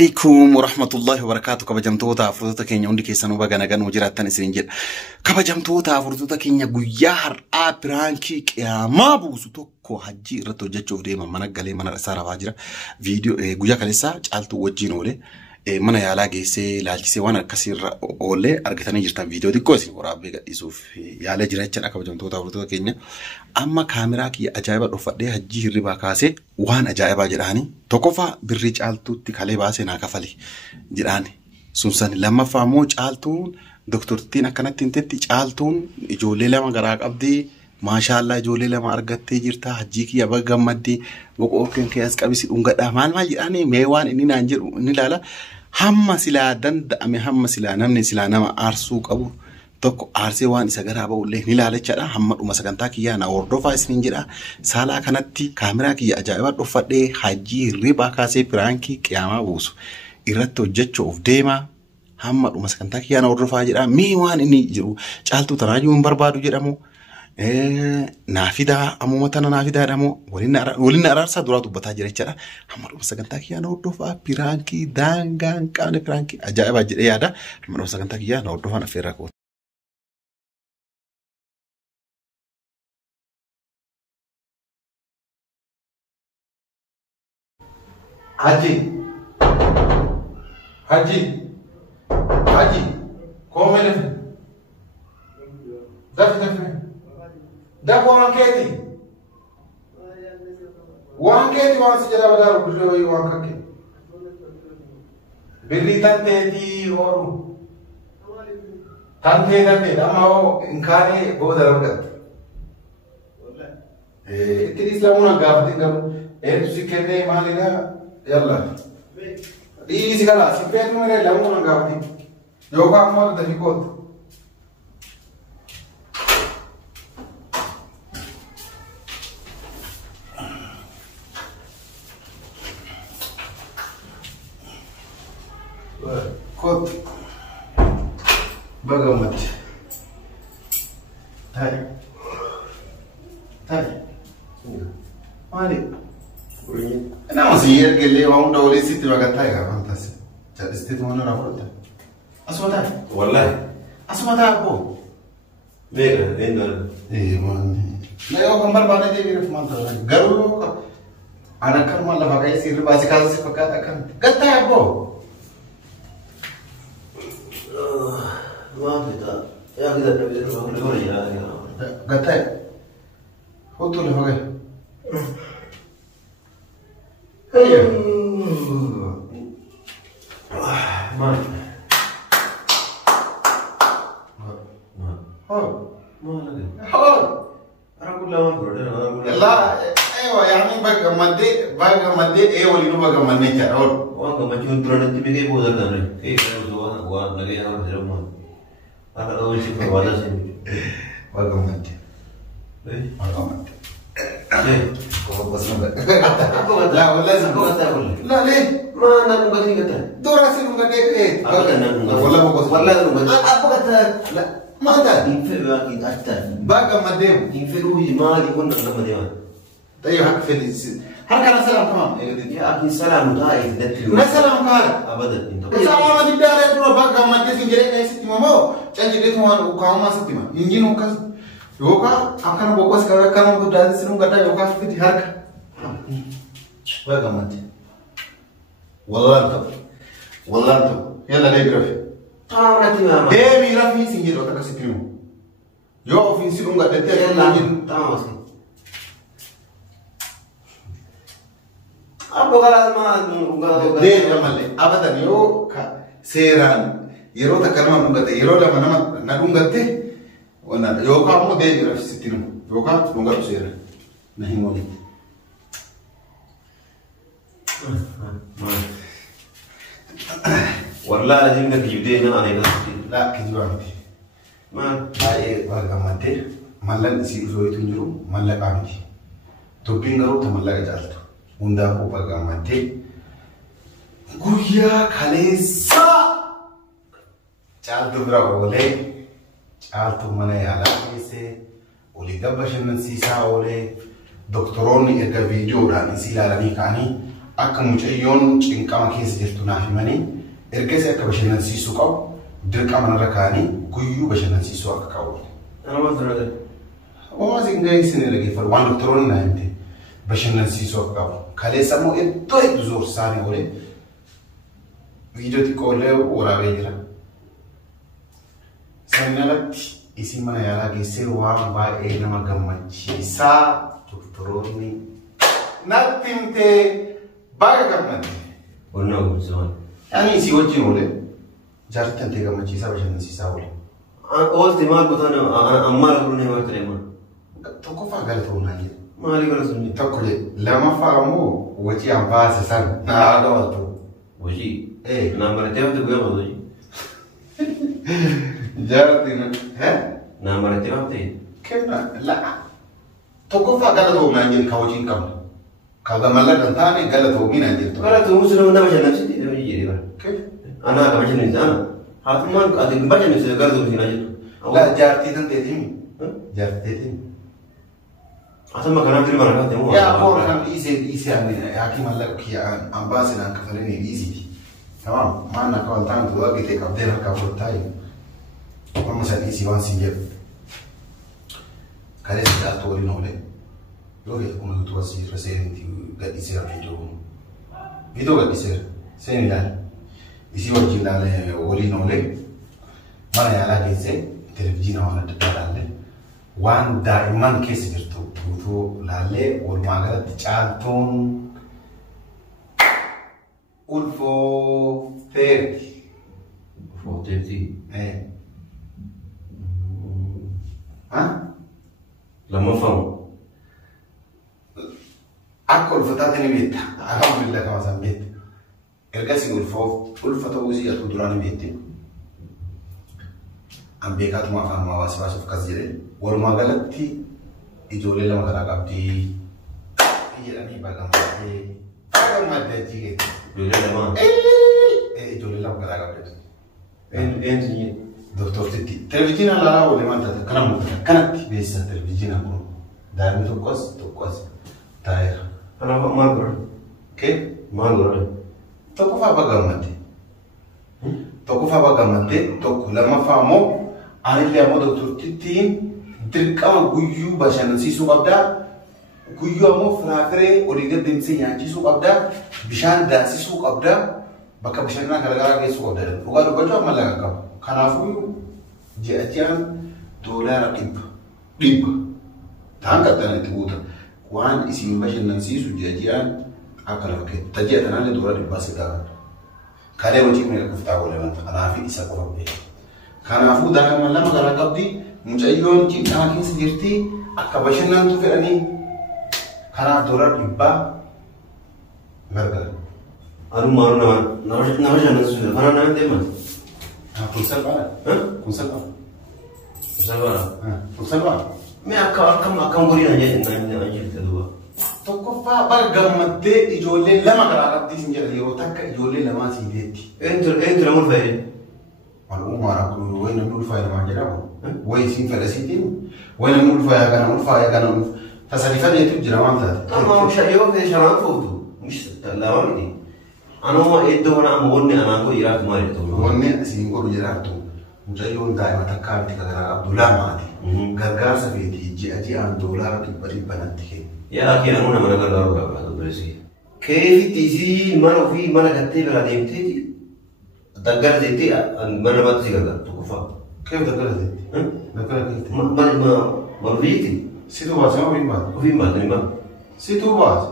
عليكم ورحمة الله وبركاته. كبجمتوتا فرضوتا كينيا عندي كيسانو بغانغان وجراتان اسرينجل كبجمتوتا فرضوتا كينيا غيار برانكي يا ما بوسو توكو حجي رتو جچو ديما منغالي من رسارا واجرا فيديو غيا كاليسا چالتو وجينولي mana yaalaa geessee laalchisee waan akkasiirra oolle argatanii jirtan viidiyoo xiqqoo isin waraabee gadhiisuuf yaalee jira jechuudha. Kabajamtoota hordoftoota keenya amma kaameraa kiyya ajaa'iba dhofadhee hajjii hirribaa kaasee waan ajaa'ibaa jedhaanii tokkoffaa birrii caaltuutti kalee baasee naa kafali jedhaani sunsan lammaffaa immoo caaltuun doktortiin akkanatti hintetti caaltuun ijoollee lama garaa qabdee maashaallah ijoollee lama argattee jirta hajjii kiyya bagammadde boqookeen keessa qabisi dhungadhaa maal jedhaanii mee waan inni naan jedhu inni ilaala. Hamma silaa danda'ame hamma silaa namni silaa nama aarsuu qabu tokko aarsee waan isa garaa ba'ullee ni ilaalachaadha. Hamma dhuma sagantaa kiyyaa na hordofaa isiniin jedha. Saalaa kanatti kaameraa kiyya ajaa'ibaa dhofadhee hajjii hirribaa kaasee piraankii qiyaamaa buusu irratti hojjechuuf deema. Hamma dhuma sagantaa kiyyaa na hordofaa jedha. Mee waan inni jiru caaltuu tanaayyuu hin barbaadu jedhamu. Naafida ammoo tana naafida damo walin ararsa dura dubbataa jira jechuudha. Hamma dhuma sagantaa kiyyaa na hordofaa piraankii daangaan qaamni piraankii ajaa'ibaa jedhee yaada. Hamma dhuma sagantaa kiyyaa na hordofaan affeerraa koota. Haji koomele dafi Dako wanketi waan sejada badar budre wankake birri tante di horu tante dama inkane boda ragat itri islamuna gafti ngam tusikene malina yalla di sikala sipet mere lamuna gafti yoga amor dafikot Kot bagamat tadi mari ana masih gele orang dah oleh situ bagai tadi kan fantas jadi situ mana nak buat asmata wallahi asmata apa mega endor mana leo gambar bana je mirip mantar garu anak kan malah pakai sirri basi kasih pakai akan kata apa ما في يا كذا نبي نقول يا قتاي خذوا له فوق هيا ما أنا أقول لا أيوة يعني بقى مدي إيه ولي نبغى مدي كارول وأنا مجنون ترى تبي كيف بوزر داري كيف بوزر وأنا لقي أنا بزرمان أنا أول شيء في ولا شيء بقى مدي بقى مدي ليه كم بس لا ولا زين لا ليه ما أنا نقول كذا دورة سين نقول إيه ولا بقول ولا نقول أبغى كذا لا ما ده ينفع أكتر بقى مدي ينفعوا يمال يكون أنا مدي طيب حق في هركنا سلام تمام يا أخي سلام متعايز ما سلام كار أبدا سلام ما تبدأ تروح بقى ما تيجي جري كاي ستيما مو تاني جري ثمان وكام ما ستيما إنجين وكاس يوكا أكان بقوس كذا كان ممكن دادي سلام كذا يوكا في هرك بقى ما تي والله أنت يلا نيجرف تمام نتيما ده ميرا في سنجي روتا كستيمو يو في سلام كذا تيجي تمام अब बगाल मां दे जमले अबदन यो सेरान येरो तकरमा मुगते येरो ला मनमा नडुंगते वना योका मो दे रफसितिनु योका मुगा सेरा नहीं मोली والله لازم نجيبه هنا علينا لا كذبة متي ما هاي بغامته مالن سيب زوي تنجرو مالن قامتي توبينغرو تمالن جالتو unda ko bagamate guya khalesa chaltu bra bole chaltu mana yala kese oli gabashan sisa ole doktoroni erga video dan isilarani kani akka mucayyoon cinqama keessa jirtu naaf himanii ergasii akka bashannansiisuu qabu dirqama narra kaanii guyyuu bashannansiisuu akka qabu. Nama tura. Uumaa zingaa isin dhaggeeffatu waan doktoroonni naa himte bashannansiisuu akka qabu. Kaleessa immoo iddoo hedduu zoorsaanii oolee viidiyoo xiqqoo illee waraabee jira. Sanni alatti isin mana yaalaa geessee waan baay'ee nama gammachiisaa doktoroonni natti himtee baay'ee gammadde. Onnaa guddisan. Ani isii wajjin oolee jaartii tantee gammachiisaa bashannansiisaa oolee. Oolti maal gootan ammaa lafa dhunee maal ture maal? Tokkoffaa galatoomuu naan jedhe. Maali galatoomuu? Tokko jedhe lamaffaa immoo wajii an baase san naa gabaatu. Wajii? Naan baratee hafte guyyaa baatu wajii? Jaartiin naan baratee hafte? Kenna la'a. Tokkoffaa galatoomuu naan jedhe ka wajii hin qabne. Ka gamallaa kan taane galatoomuu naan jedhe. Galatoomuu sun nama bashannansiiti jedhee jedhee bara. Anaa akka bashannansiiti ana. Hatuman ati bashannansiiti galatoomuu siin ajjetu. La jaartii tanteetimi. Jaarteetimi. Asama kana biri mana kate mo. Ya por kan isi hakim Allah ki ambasi dan kafaleni easy. Tamam, mana kawal tan tu lagi te kapten ka portai. Vamos a isi wan sinje. Kare da to ri nole. Dove uno tu asi presenti gadi sera video. Video gadi sera. Sen dal. Isi wajin dal ori nole. Mana ya lagi se televisione wana dadale. Waan daa'iman keessa jirtu guutuu laallee walumaa galatti caaltuun ulfoofteerti. Ulfoofteerti? Lammaffaamu? Akka ulfataatti ni beekta. Alhamdulillah kama san beekta. Ergasii ulfa ta'uu isii atu duraan ni beekte. An beekaatuma afaan hawaasa baasuuf akkas jedhee walumaa galatti ijoollee lama karaa qabdii jedhanii gammaddee jigeetti. Ijoollee lama? Ijoollee lama karaa qabdee. Eenyu jedhu? Doktortitti. Televiziyoona laalaa oolee maal taate kanatti beeksisan televiziyoona kun daa'imni tokkos taa'eera. Kanaaf maal godhan? Kee? Maal godhan? Tokkoffaa baga gammaddee. Tokkoffaa baga gammaddee tokko lammaffaa immoo anillee ammoo doktortittiin dirqama guyyuu bashannansiisuu qabdaa. Guyyuu ammoo firaafiree olii gad deemsee nyaachisuu qabdaa. Bishaan daasisuu qabdaa. Bakka bashannanaa garagaraa geessuu qabdaa. Dhugaa dubbachuu amma laga qaba. Kanaafuu ji'aan $100 ta'an qaxxaan itti guuta. Waan isin bashannansiisu ji'aan akka lafa keessa. Tajji'a tanaallee $100 si gaafata. Kalee wajjin meeqa kuftaa oolee wanta kanaafi isa qofa beeku. Kanaafuu daa'imman lama karaa qabdi mucayyoon cinqama keessa jirti akka bashannantu fedhanii kanaaf $100 gargara. Anummaa nama bashannansiisudha. Kanaan nama deeman? Kun salphaadha. Kun salphaadha. Salphaadha? Kun salphaadha. Mee akkam goriin ajjeelte duuba? Tokkoffaa baga gammaddee ijoollee lama karaa qabdi isin jedha yeroo takka ijoollee lamaa sii deetti. Eenyu nama ulfaa'e? Walumaa kun wayi namni ulfaa'e namaa jedhamu. Wayi isin fedhasiitiin wayi namni ulfaa'e kana tasarifateetu jira waan taate. Amma yoo ta'e shanaan footu lama miti. Anuma iddoo kana amma wanni anaan kun jiraatu maali ta'u? Wanni isin godhu jiraatu mucayyoon daa'ima takkaa miti karaa qabdu lamaati. Gargaarsa feetii ji'aan $100 natti kenna. Yaa akii namuu nama gargaaru qaba dubbisi. Keefitti isii mana ofii mana gattee biraa deemteeti daggara jettee mana namaatti si gargaaru tokkoffaa. Keef daggara jettee? Daggara jettee? Maluliiti? Situ baase moo ofiin baase? Ofiin baase ni baase. Situ baase?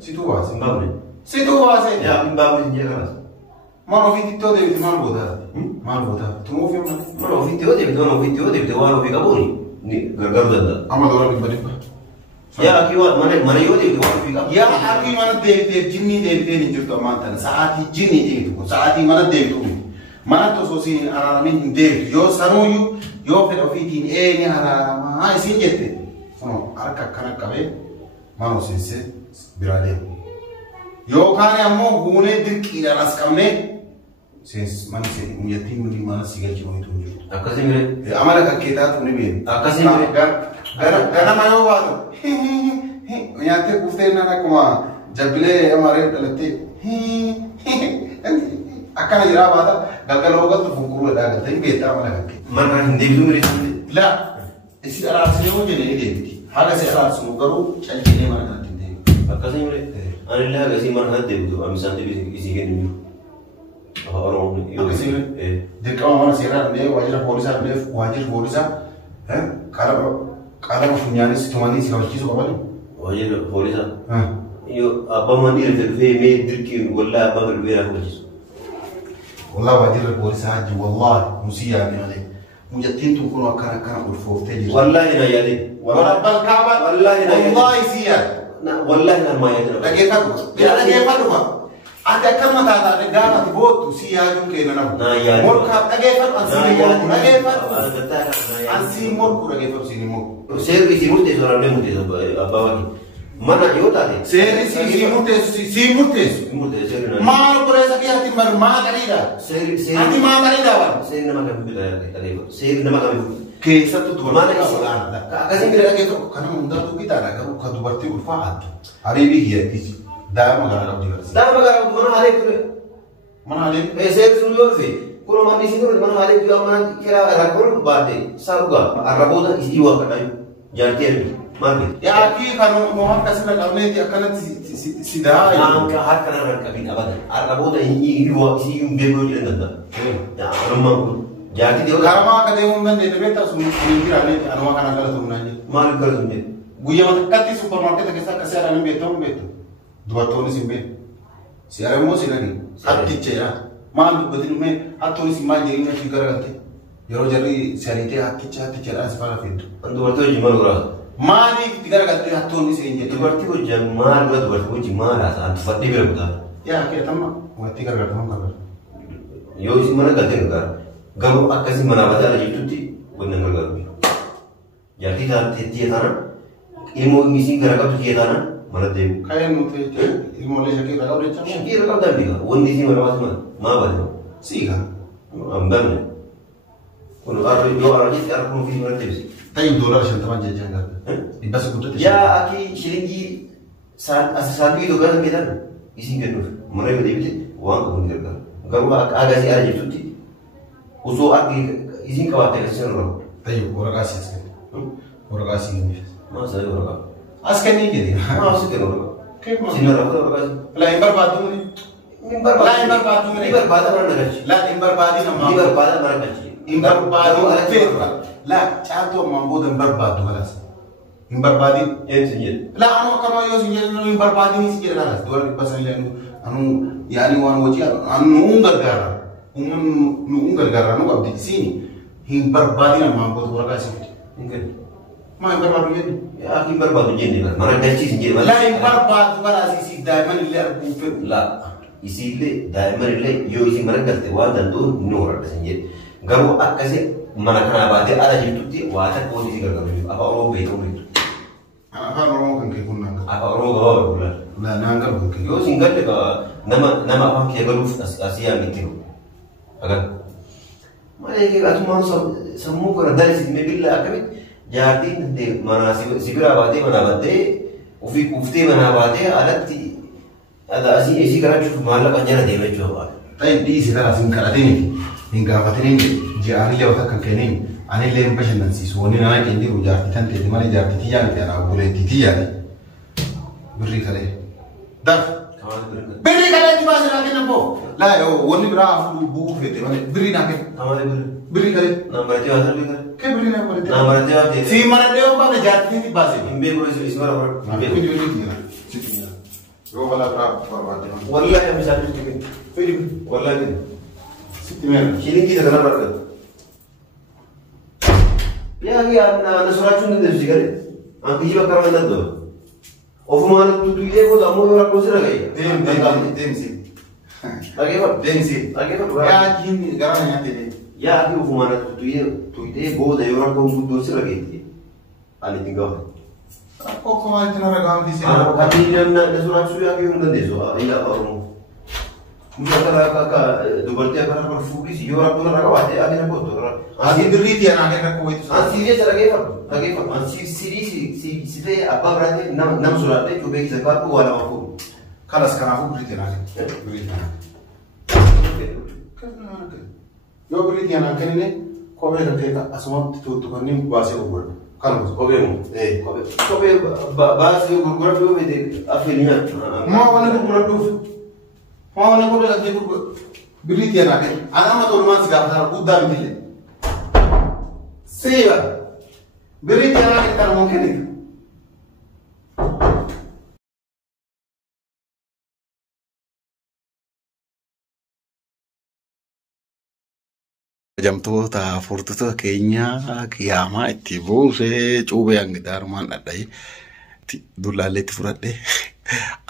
Situ baase? Hin baafne. Situ baase? Yaa hin baafne hin jedhamas. Mana ofiitti yoo deebite maal gootaa? Maal gootaa? Tuma ofii mana? Mana ofiitti yoo deebite waan ofii qabuuni ni gargaaruu danda'a. Amma $100. Yaa akii mana yoo deebite waan ofii qabu. Yaa akii mana deebitee jinnii deebitee hin jirtu ammaan tana sa'aatii jinnii deebitu sa'aatii mana deebitu mana tosoo siin araaramin hin deebitu yoo sanuuyyuu yoo fedha ofiitiin ni araaramaa isin jette kunoo harka akkana qabee mana seensee biraa deemu. Yookaan ammoo huunee dirqiidhaan as qabnee mana muyyattiin mana si galchi wanitu hin jirtu. Akkasii mire. Amala kakkeetaatu ni beeku. Akkasii mire. Ganama yoo baatu nyaattee kuftee naan akkuma جبلي أمارين دلتي أكان يرى هذا قال له قلت فكروا ده قلت بيت أمانة كي ما كان ديبلو مريض لا إيش أراسي هو جنيه ديبتي هذا سي أراسي مقرو شايفينه ما كان ديبتي أكاسي مريض أنا اللي هكاسي ما هاد ديبلو أمي سانتي بيسي كنيمو أروم أكاسي مريض ديك أمانة سيرا نه واجر بوليسا نه واجر بوليسا كلام فنياني ستوماني سيكابتشي سو كابالي واجر بوليسا يو أبا ما دير في مي دركي ولا أبا بالبيرة بوليس والله واجر بوليسا هاجي والله مسيا يعني مجتين تكونوا كنا والفوفتي والله أنا يالي ورب الكعبة والله سيا والله أنا ما يدري لكن فلو أنت كم تاتا نجانا تبوت سيا يوم كنا نعم مركب لكن فلو أنسي مركب لكن فلو سيني مركب سير بيسي مرتي سورة ليه مرتي أبا واجي mana yota de seri si mutes ma pore sakya ti mar ma dalida seri ati ma dalida wa seri nama kami bida ade seri nama kami ke satu tu mana isi kasi bila lagi tu kana munda tu kita ada ka du barti ulfaat habibi hiya isi da magara mana hale seri sunu fi kuno mandi sinu mana hale juga mana kira rakor bade saruga araboda isi wa kana jantier mandi ya aki kanu mohon kasna kamne ti akanat sidaa angka har kana ran kabin abadan araboda ini wa isi yum bego di anda ya rumma jadi dia karma kade mun ne beta sunu kira ne anwa kana kala tu nani mal garzunde guya mat kati supermarket ke sa kasara ne beto dua tahun simbe siara mo sinani atti chera mal badinu me atto si mal jeri na figara gante yoro jari sarite atti chera asfala fitu andu warto jimal ora mali figara gante atto ni sinje tu warti ko jamal wad warto jimal asa antu fatti bere buta ya ke tamma wati gara tamma gara yo si mana gante gara garu akasi mana bata la jituti wonna garu jadi dia tanah ilmu ngisi gara ka tu dia tanah mana dem kayan mute ilmu le shaki raga bre chama shaki raga dan diga wonni si mana wasma ma bado siga amdan kono arro yo arro ni arro kono fi mana tebsi tay dollar shantama jajanga ibas kutte ya aki shilingi san bi do garan bedan isi genu mana yo debite wang ko ni garu garu aga si ara jituti uso aki isi kawate keseno tay ora kasi ni masa yo raga askeni kedi masa kero ke ma sinara ko raga la imbar badum ni imbar bada mana nagachi la imbar badi na ma imbar bada mana nagachi imbar badi la chato mambo imbar badu galas imbar badi yen sinjel la anu kama yo sinjel no imbar badi ni sinjel galas dua pasan lenu anu yani wan woji anu ungar gara no abdi sini imbar badi na mambo dua galas mungkin ma imbar badu ni ya imbar badu jeni mana nagachi sinjel la imbar badu galas isi daiman le arbu fer la isi le daiman le yo isi mana galte wa dan tu no rada sinjel garu akase mana kana bade ala jituti wa ta ko isi garu apa orang be ko itu apa orang kan ke kunna apa orang garu la la nangal kan ke yo singal le ka nama apa ke garu asia mitiro agar mana ke atuma sammu ko radal isi me billa akabit jadi de mana sibira bade mana bade ufi kufte mana bade alati ada isi garu shuf mala banjara de bejo طيب دي سيدنا سين كراتين إن قافتين جاري لو تكن كنين أنا اللي مبشر نسيس وني أنا كندي وجارتي تنتي دي مالي جارتي تيجان تي أنا أقول تي تيجان بري كله ده بري كله دي ما سنا كنا بو لا يو وني برا أفلو بوكو فيتي مالي بري ناكل بري كله نمبر تي واسر بري كه بري نمبر تي سي مرة ديو بنا جارتي تي باسي إمبي برو إسمه رابر إمبي كل يوم تيجان يو بلا برا برا والله يا مساعد تيجي فيديو والله كده ستمين شيلين كده كلام رأي يا أخي أنا سرعة شو ندرس كده أنا كذي بكرة من ده أوفمان تطيله هو دامو يورا كوسر لغاية دم سي أكيد دم سي أكيد يا جين غرام يا تيجي يا أخي أوفمان تطيله هو ده يورا كوسر لغاية أنا تيجا Kok kemarin cina regam di sini? Anak katinya na surat suya kau yang nanti so, ila orang. Mungkin kalau berarti akan berfungsi si orang pun nak awat, akhirnya kotor. Asin diri dia nak kena kau itu. Asin dia cara kaya, Asin siri si apa berarti enam surat itu coba kita buat wala aku. خلاص كان أخو بريد أنا بريد أنا يو بريد أنا كنني كوبي كتير أسمع تقولني باسي أقول كلام كوبي إيه كوبي باسي أقول كوبي بدي أفينيا ما وانا بقول دوف ما وانا بقول لك بريد أنا ما تقول ما سكاب هذا قدام بيلي سيبا بريد أنا كان ممكن Jamtoota furtuta keenya qiyaamaa itti buusee cuubee hanga daarumaan dhadha'ee dullaallee itti fudhadhee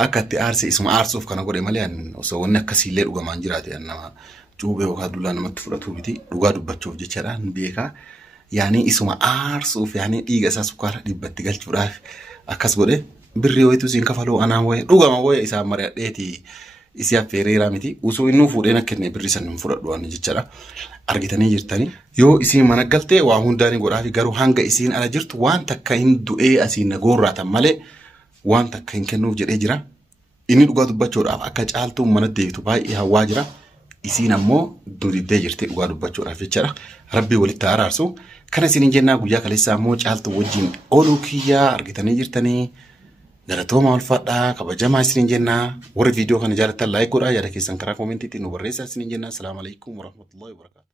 akka itti aarse isuma aarsuuf kana godhe malee osoo wanni akkasiillee dhugamaan jiraate nama cuubee yookaan dullaa namatti fudhatu miti dhugaa dubbachuuf jechaadhaan beekaa yaani isuma aarsuuf yaani dhiiga isaa sukkaara dhibbatti galchuudhaaf akkas godhe birrii wayitu siin kafaloo anaan waye dhugama waye isaan mari'adheeti isi affeereeraa miti usuu innuu fuudheen akka inni birrii san hin fudhadhu waan jechaadha. Argitanii jirtanii yoo isiin mana galtee waa hundaanii godhaafi garuu hanga isiin ala jirtu waan takka hin du'ee asiin nagoorraatan malee waan takka hin kennuuf jedhee jira. Inni dhugaa dubbachuudhaaf akka caaltuu mana deebitu baay'ee hawwaa jira. Isiin ammoo duriddee jirti dhugaa dubbachuudhaaf jechaadha. Rabbii walitti araarsu. Kana isin jennaa guyyaa kaleessaa ammoo caaltuu wajjin ooluu kiyyaa argitanii jirtanii. Galatooma ulfaadhaa kabajamaa isin jennaa. Warri viidiyoo kana jaalatan laayik godhaa yaada keessan karaa koomentiitiin nu barreessaa isin jennaa. Assalaamu alaykum warahmatullahi wabarakatuh.